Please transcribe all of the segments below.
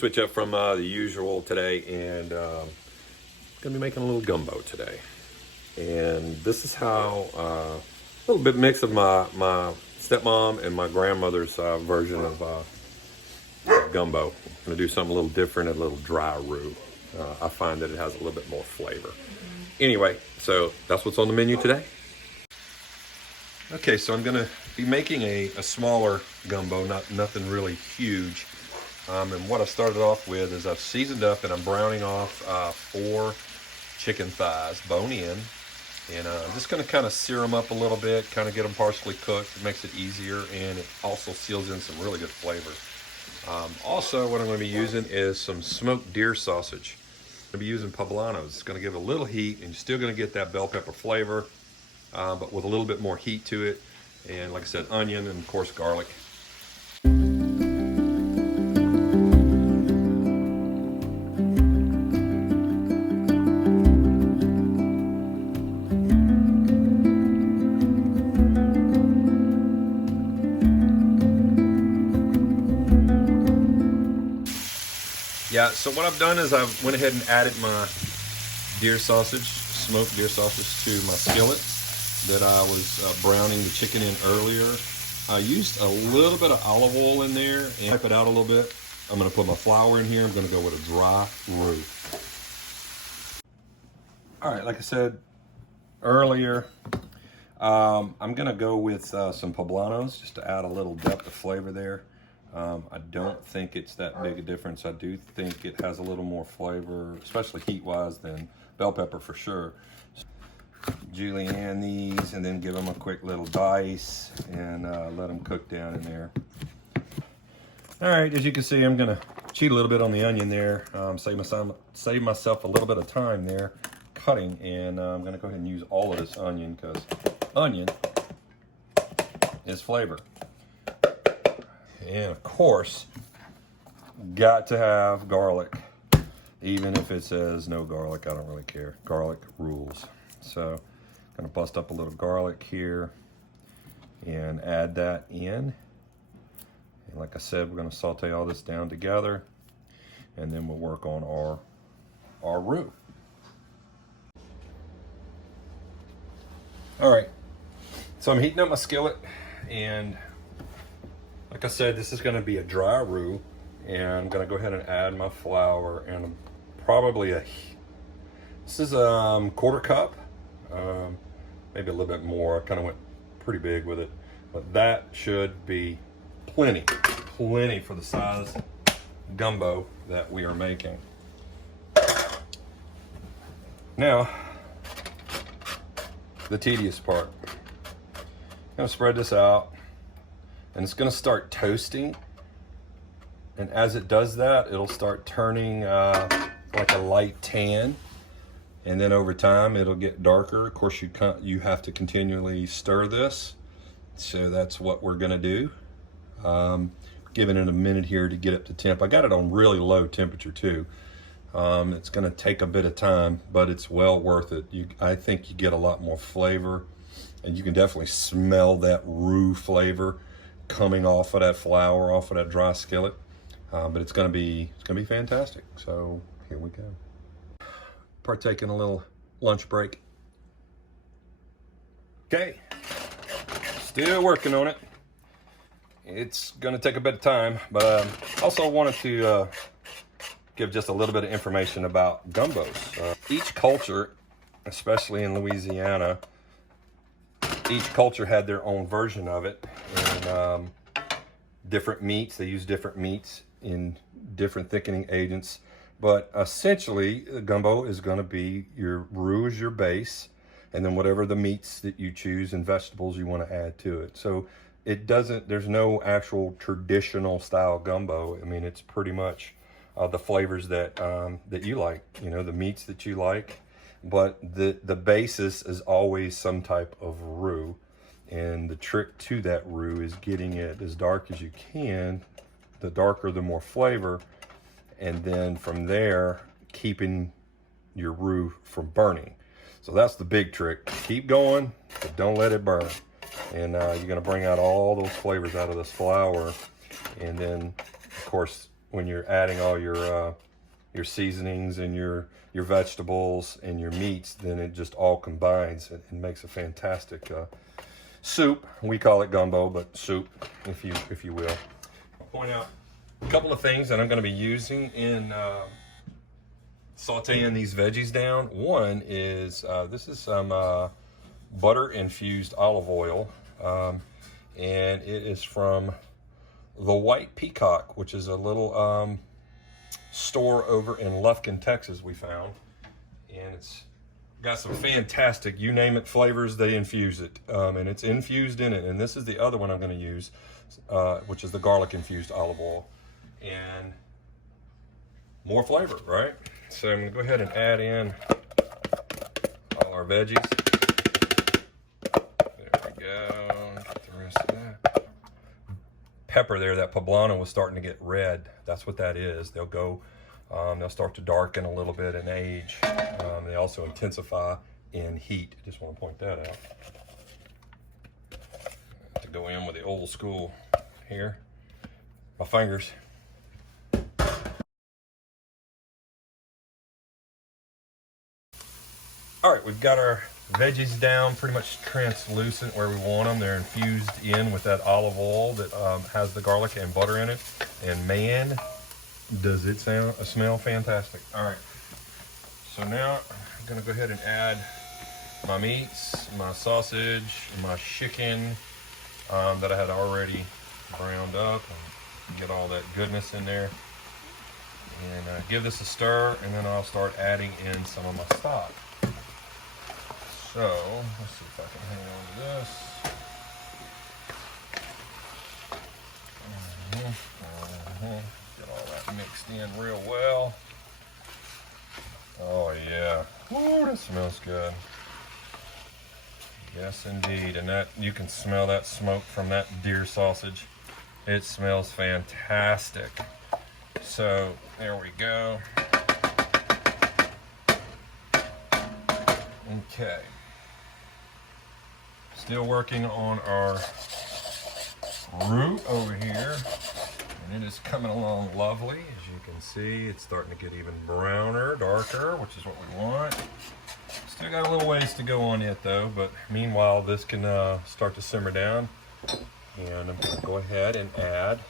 switch up from the usual today, and gonna be making a little gumbo today. And this is how a little bit mix of my stepmom and my grandmother's version of gumbo. I'm gonna do something a little different, a little dry roux. I find that it has a little bit more flavor. Anyway, so that's what's on the menu today. Okay, so I'm gonna be making a smaller gumbo, nothing really huge. And what I started off with is I've seasoned up and I'm browning off 4 chicken thighs, bone in. And I'm just gonna kind of sear them up a little bit, kind of get them partially cooked. It makes it easier, and it also seals in some really good flavor. Also, what I'm gonna be using is some smoked deer sausage. I'm gonna be using poblanos. It's gonna give it a little heat, and you're still gonna get that bell pepper flavor, but with a little bit more heat to it. And like I said, onion and of course garlic. Yeah, so what I've done is I went ahead and added my deer sausage, smoked deer sausage, to my skillet that I was browning the chicken in earlier. I used a little bit of olive oil in there and wipe it out a little bit. I'm gonna put my flour in here. I'm gonna go with a dry roux. All right, like I said earlier, I'm gonna go with some poblanos just to add a little depth of flavor there. I don't think it's that big a difference. I do think it has a little more flavor, especially heat-wise, than bell pepper for sure. Julienne these and then give them a quick little dice and let them cook down in there. All right, as you can see, I'm gonna cheat a little bit on the onion there, save myself a little bit of time there cutting, and I'm gonna go ahead and use all of this onion because onion is flavor. And of course, got to have garlic. Even if it says no garlic, I don't really care. Garlic rules. So I'm gonna bust up a little garlic here and add that in. And like I said, we're gonna saute all this down together, and then we'll work on our roux. All right, so I'm heating up my skillet, and like I said, this is gonna be a dry roux, and I'm gonna go ahead and add my flour, and probably this is a 1/4 cup, maybe a little bit more. I kind of went pretty big with it, but that should be plenty for the size gumbo that we are making. Now, the tedious part. I'm gonna spread this out, and it's gonna start toasting. And as it does that, it'll start turning like a light tan. And then over time, it'll get darker. Of course, you have to continually stir this. So that's what we're gonna do. Giving it a minute here to get up to temp. I got it on really low temperature too. It's gonna take a bit of time, but it's well worth it. I think you get a lot more flavor, and you can definitely smell that roux flavor coming off of that flour, off of that dry skillet. But it's gonna be fantastic. So here we go. Partaking a little lunch break. Okay, still working on it. It's gonna take a bit of time, but also wanted to give just a little bit of information about gumbos. Each culture, especially in Louisiana, each culture had their own version of it, and different meats. They use different meats in different thickening agents, but essentially gumbo is going to be your roux is your base, and then whatever the meats that you choose and vegetables you want to add to it. So there's no actual traditional style gumbo. I mean, it's pretty much the flavors that that you like, the meats that you like, but the basis is always some type of roux. And the trick to that roux is getting it as dark as you can. The darker, the more flavor. And then from there, keeping your roux from burning. So that's the big trick. Keep going, but don't let it burn. And you're gonna bring out all those flavors out of this flour. And then, of course, when you're adding all your seasonings and your vegetables and your meats, then it just all combines and makes a fantastic soup. We call it gumbo, but soup, if you will. I'll point out a couple of things that I'm going to be using in sauteing these veggies down. One is this is some butter infused olive oil, and it is from the White Peacock, which is a little store over in Lufkin, Texas, we found. And it's got some fantastic, you name it, flavors, they infuse it. And it's infused in it. And this is the other one I'm going to use, which is the garlic infused olive oil. And more flavor, right? So I'm going to go ahead and add in all our veggies. There we go. Get the rest of that. Pepper there, that poblano was starting to get red. That's what that is. They'll go, they'll start to darken a little bit in age. They also intensify in heat. I just want to point that out. To go in with the old school here. My fingers. All right, we've got our veggies down pretty much translucent where we want them. They're infused in with that olive oil that has the garlic and butter in it. And man, does it smell fantastic. All right, so now I'm gonna go ahead and add my meats, my sausage, my chicken that I had already browned up, and get all that goodness in there. And give this a stir, and then I'll start adding in some of my stock. So, let's see if I can hang on to this. Get all that mixed in real well. Oh yeah. Ooh, that smells good. Yes indeed. And that, you can smell that smoke from that deer sausage. It smells fantastic. So, there we go. Okay. Still working on our roux over here, and it is coming along lovely. As you can see, it's starting to get even browner, darker, which is what we want. Still got a little ways to go on it though, but meanwhile this can start to simmer down. And I'm going to go ahead and add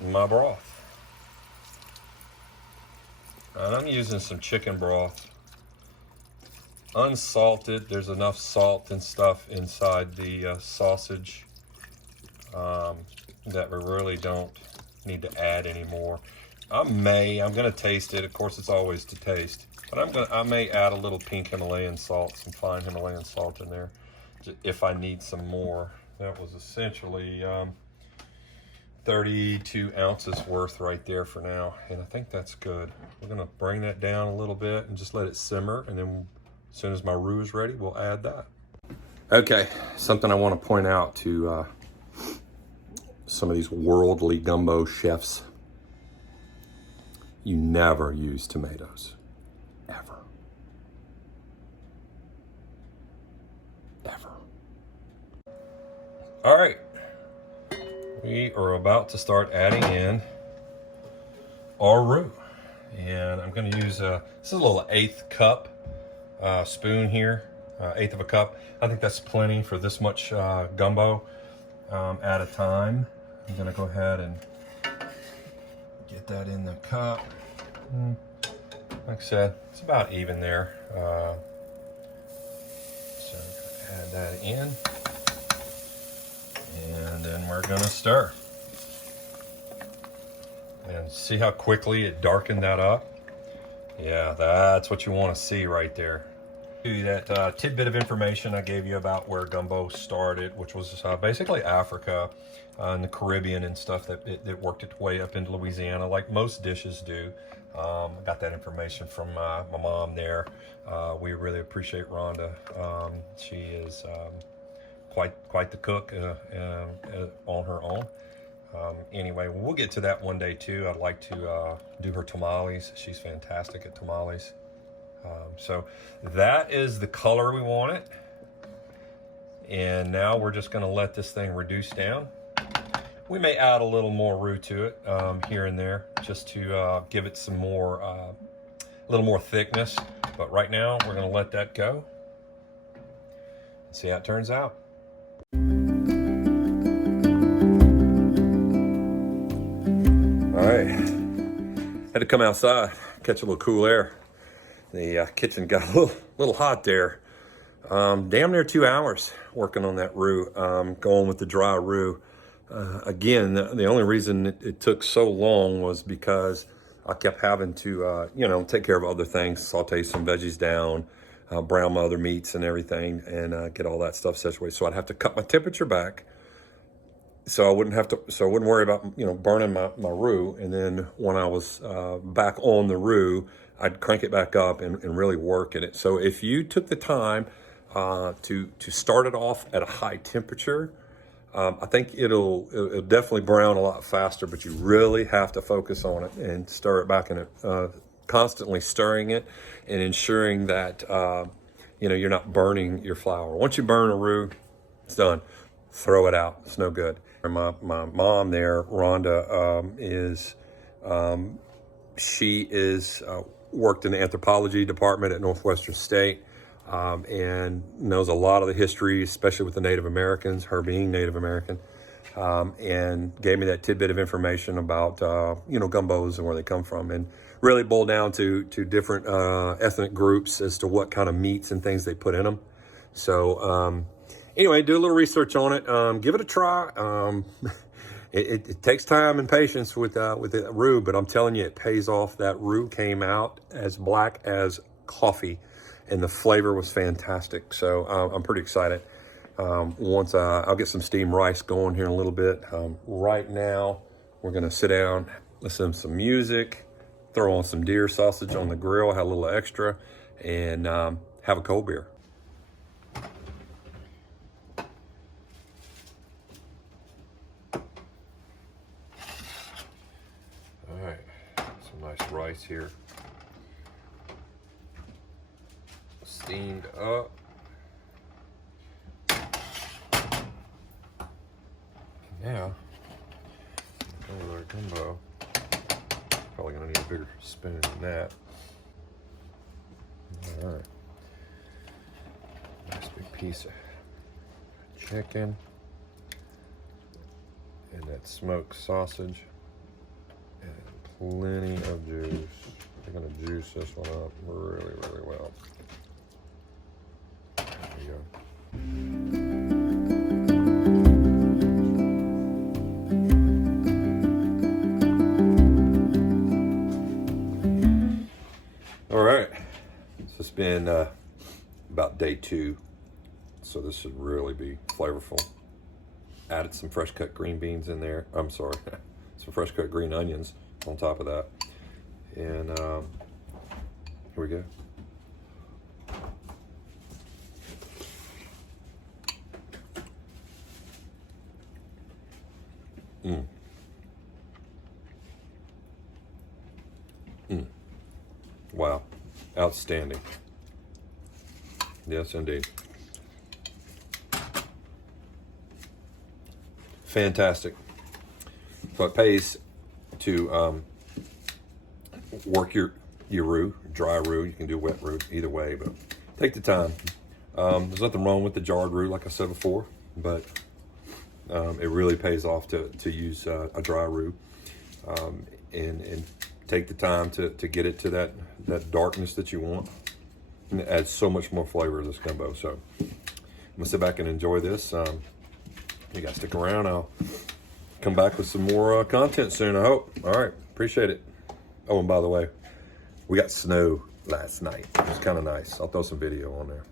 my broth. And I'm using some chicken broth. Unsalted. There's enough salt and stuff inside the sausage that we really don't need to add anymore. I'm gonna taste it. Of course, it's always to taste, but I may add a little pink Himalayan salt, some fine Himalayan salt in there, if I need some more. That was essentially 32 ounces worth right there for now, and I think that's good. We're gonna bring that down a little bit and just let it simmer, and then as soon as my roux is ready, we'll add that. Okay, something I want to point out to some of these worldly gumbo chefs. You never use tomatoes, ever. Ever. All right, we are about to start adding in our roux. And I'm gonna use, this is a little 1/8 cup spoon here, 1/8 of a cup. I think that's plenty for this much gumbo at a time. I'm gonna go ahead and get that in the cup. Like I said, it's about even there. So I'm gonna add that in, and then we're gonna stir. And see how quickly it darkened that up? Yeah, that's what you want to see right there. That tidbit of information I gave you about where gumbo started, which was basically Africa and the Caribbean and stuff, that it worked its way up into Louisiana like most dishes do. I got that information from my mom there. We really appreciate Rhonda. She is quite the cook on her own. Anyway, we'll get to that one day too. I'd like to do her tamales. She's fantastic at tamales. So that is the color we want it. And now we're just going to let this thing reduce down. We may add a little more roux to it here and there, just to give it some more, a little more thickness. But right now, we're gonna let that go and see how it turns out. All right, had to come outside, catch a little cool air. The kitchen got a little hot there. Damn near 2 hours working on that roux, going with the dry roux. Again, the only reason it took so long was because I kept having to, you know, take care of other things, saute some veggies down, brown my other meats and everything, and get all that stuff situated. So I'd have to cut my temperature back, so I wouldn't worry about, you know, burning my roux. And then when I was back on the roux, I'd crank it back up and really work at it. So if you took the time to start it off at a high temperature, I think it'll definitely brown a lot faster, but you really have to focus on it and stir it back in it, constantly stirring it and ensuring that, you know, you're not burning your flour. Once you burn a roux, it's done. Throw it out. It's no good. My mom there, Rhonda, she is worked in the anthropology department at Northwestern State. And knows a lot of the history, especially with the Native Americans, her being Native American, and gave me that tidbit of information about, you know, gumbos and where they come from, and really boiled down to different ethnic groups as to what kind of meats and things they put in them. So anyway, do a little research on it. Give it a try. It takes time and patience with the roux, but I'm telling you, it pays off. That roux came out as black as coffee, and the flavor was fantastic. So I'm pretty excited. Once I'll get some steamed rice going here in a little bit. Right now, we're gonna sit down, listen to some music, throw on some deer sausage on the grill, have a little extra, and have a cold beer. All right, some nice rice here. Steamed up. Now, go with our gumbo. Probably gonna need a bigger spoon than that. All right. Nice big piece of chicken. And that smoked sausage. And plenty of juice. We're gonna juice this one up really, really well. There we go. All right, so it's been about day 2, so this should really be flavorful. Added some fresh cut green beans in there. I'm sorry, some fresh cut green onions on top of that. And here we go. Wow, outstanding. Yes, indeed. Fantastic. So it pays to work your roux, dry roux. You can do wet roux, either way, but take the time. There's nothing wrong with the jarred roux, like I said before, but it really pays off to use a dry roux, and take the time to get it to that darkness that you want. And it adds so much more flavor to this gumbo. So I'm gonna sit back and enjoy this. You guys stick around. I'll come back with some more content soon, I hope. All right, appreciate it. Oh, and by the way, we got snow last night. It was kind of nice. I'll throw some video on there.